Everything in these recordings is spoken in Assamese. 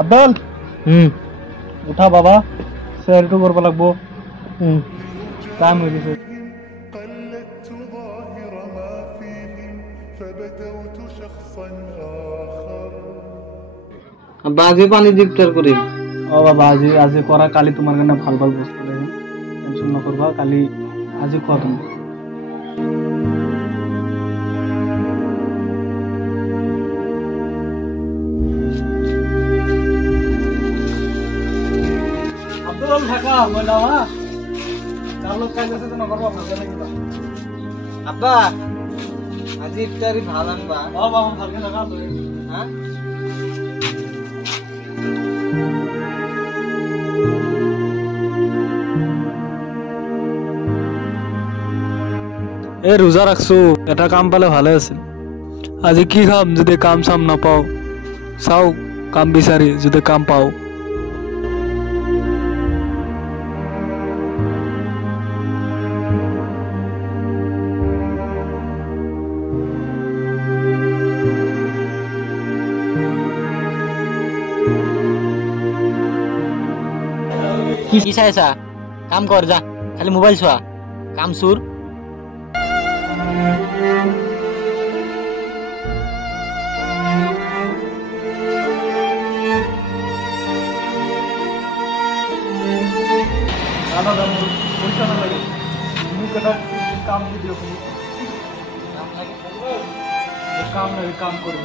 আব্দুল উঠা বাবা চেয়াৰটো কৰিব লাগিব কাম হৈ গৈছে আজি পানী দিগদাৰ কৰিম বাবা আজি কৰা কালি তোমাৰ কাৰণে ভাল ভাল বস্তু লাগিব টেনশ্যন নকৰবা কালি আজি খোৱা তুমি আব্দুল থাকা মই যাওঁ হা চাউলত খাই যাতে নকৰবা ভালকে থাকিবা আব্বা আজি ইফতাৰি ভাল আনবা বাবা ভালকে থাকা তই হা এই ৰোজা ৰাখছো এটা কাম পালে ভালে আছিল আজি কি খাম যদি কাম চাম নাপাও চাও কাম বিচাৰি যদি কাম পাও কি চাইছা কাম কৰ যা খালি মোবাইল চোৱা কাম চুৰ পইচা নালাগে মোক এটা কাম দি দিয়ক কাম লাগে কাম কৰিব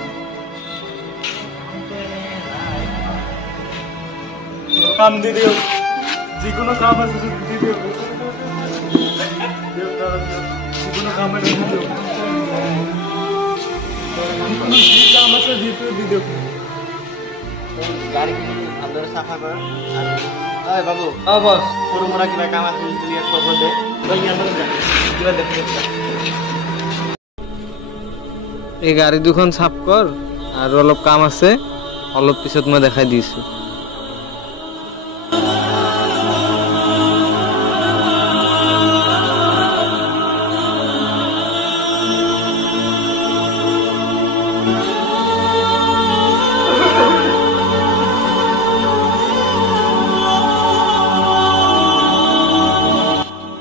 কাম দি দিয়ক যিকোনো কাম আছে দি দিয়ক যিকোনো কাম আছে দি দিয়ক যি কাম আছে যিটো দি দিয়ক গাড়ীখিনি ভালদৰে চাফা কৰ আৰু বাবু বছ সৰু মৰা কিবা কাম আছে তুমি খবৰ দে কিবা দেখি এই গাড়ী দুখন চাফ কৰ আৰু অলপ কাম আছে অলপ পিছত মই দেখাই দিছো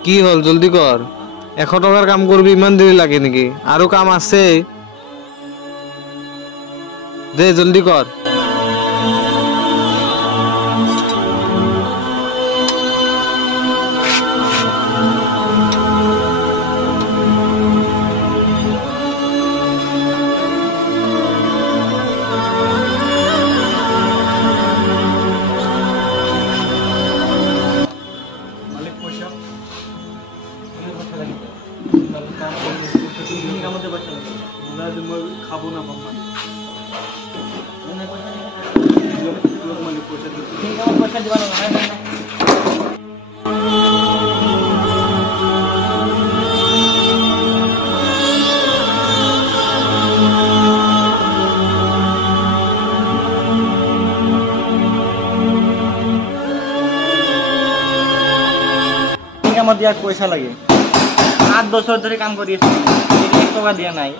কি হল জলদি কৰ 100 টকাৰ কাম কৰবি ইমান দেৰি লাগে নেকি আৰু কাম আছে দে জলদি কৰ খাব না পাম পইচা দিবা কামত দিয়াৰ পইচা লাগে 8 বছৰ ধৰি কাম কৰি আছো 1 টকা দিয়া নাই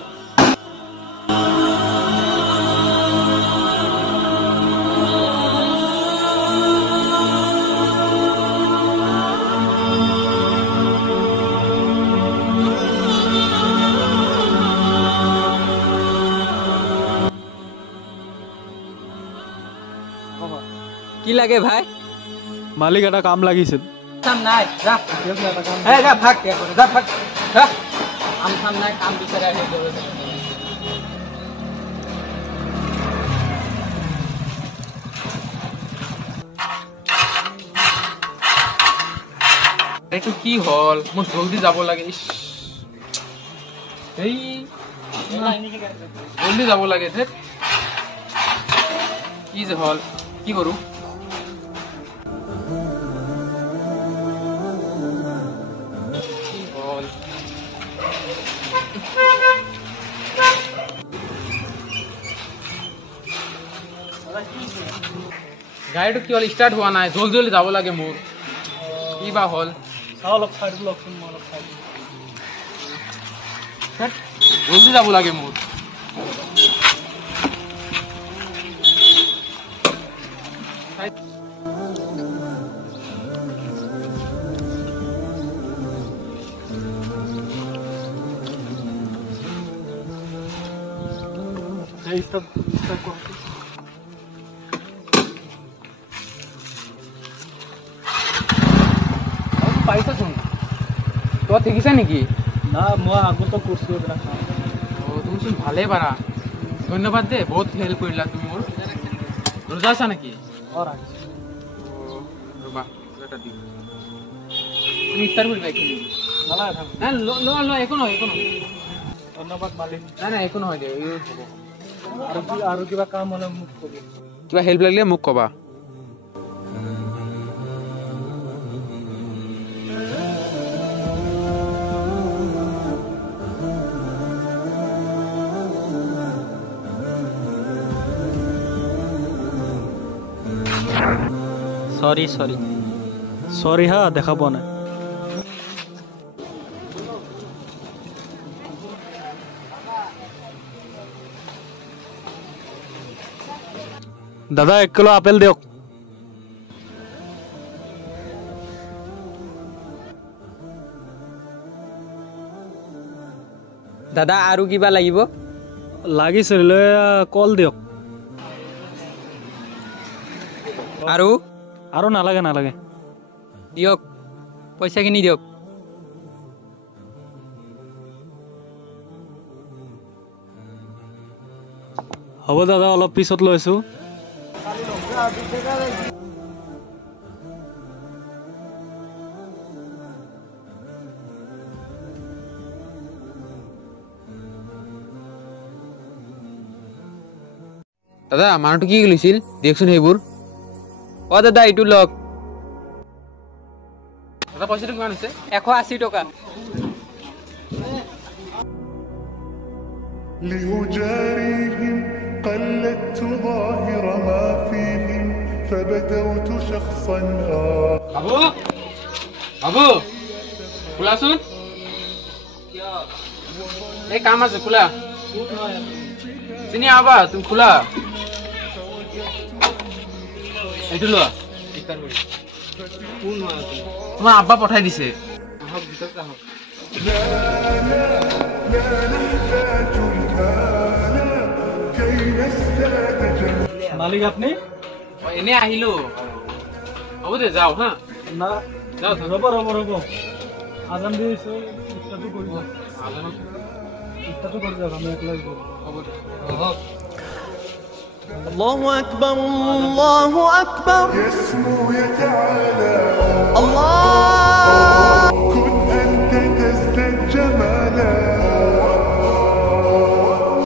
কি লাগে ভাই মালিক এটা কাম লাগিছিল কাম নাই যা এই যা ভাগ যা ভাগ কাম কাম নাই কাম বিচাৰি আহি এইটো কি হল মোৰ জলদি যাব লাগে এই জলদি যাব লাগে ধেত কি যে হল কি কৰো গাড়ীটো কি হল ষ্টাৰ্ট হোৱা নাই জলদি জলদি যাব লাগে মোৰ কি বা হল অলপ চাইড ব্লকচোন অলপ চাইড জলদি যাব লাগে মোৰ পাইছাচোন তই শিকিছা নেকি না মই আগতো কৰিছোঁ এইবিলাক কাম তুমিচোন ভালেই পাৰা ধন্যবাদ দেই বহুত হেল্প কৰিলা তুমি মোৰ ৰোজা আছা নেকি ৰ'বা এটা দিম তুমি ইফতাৰ কৰিবা এইখিনি নাই লোৱা একো নহয় ধন্যবাদ মালিক নাই একো নহয় দে হ'ব আৰু কিবা কাম হ'লে মোক ক'ব কিবা হেল্প লাগিলে মোক ক'বা সরি হা দেখা পোৱা নাই দাদা 1 কিলো আপেল দিয়ক দাদা আৰু কিবা লাগিব লাগিছিল কল দিয়ক আৰু নালাগে দিয়ক পইচাখিনি দিয়ক হ'ব দাদা অলপ পিছত লৈছো দাদা মানুহটো কি লৈছিল দিয়কচোন সেইবোৰ দাদা এইটো লওক দাদা পইচাটো কিমান হৈছে 180 টকা لأجاريهم قلدت ظاهر ما فيهم فبدوت شخصا বাবু খোলাচোন এই কাম আছে খোলা চিনি আবা তুমি খোলা এইটো লোৱা তোমাৰ আব্বা পঠাই দিছে আহক ভিতৰত আহক মালিক আপনি এনে আহিলো হ'ব দে যাও হা না যাও ৰ'ব আজান দিছো ইফতাৰটো কৰিব ইফতাৰটো কৰি যাওক আমি একলাই কৰিব হ'ব দে الله أكبر الله أكبر يسمو يتعالى الله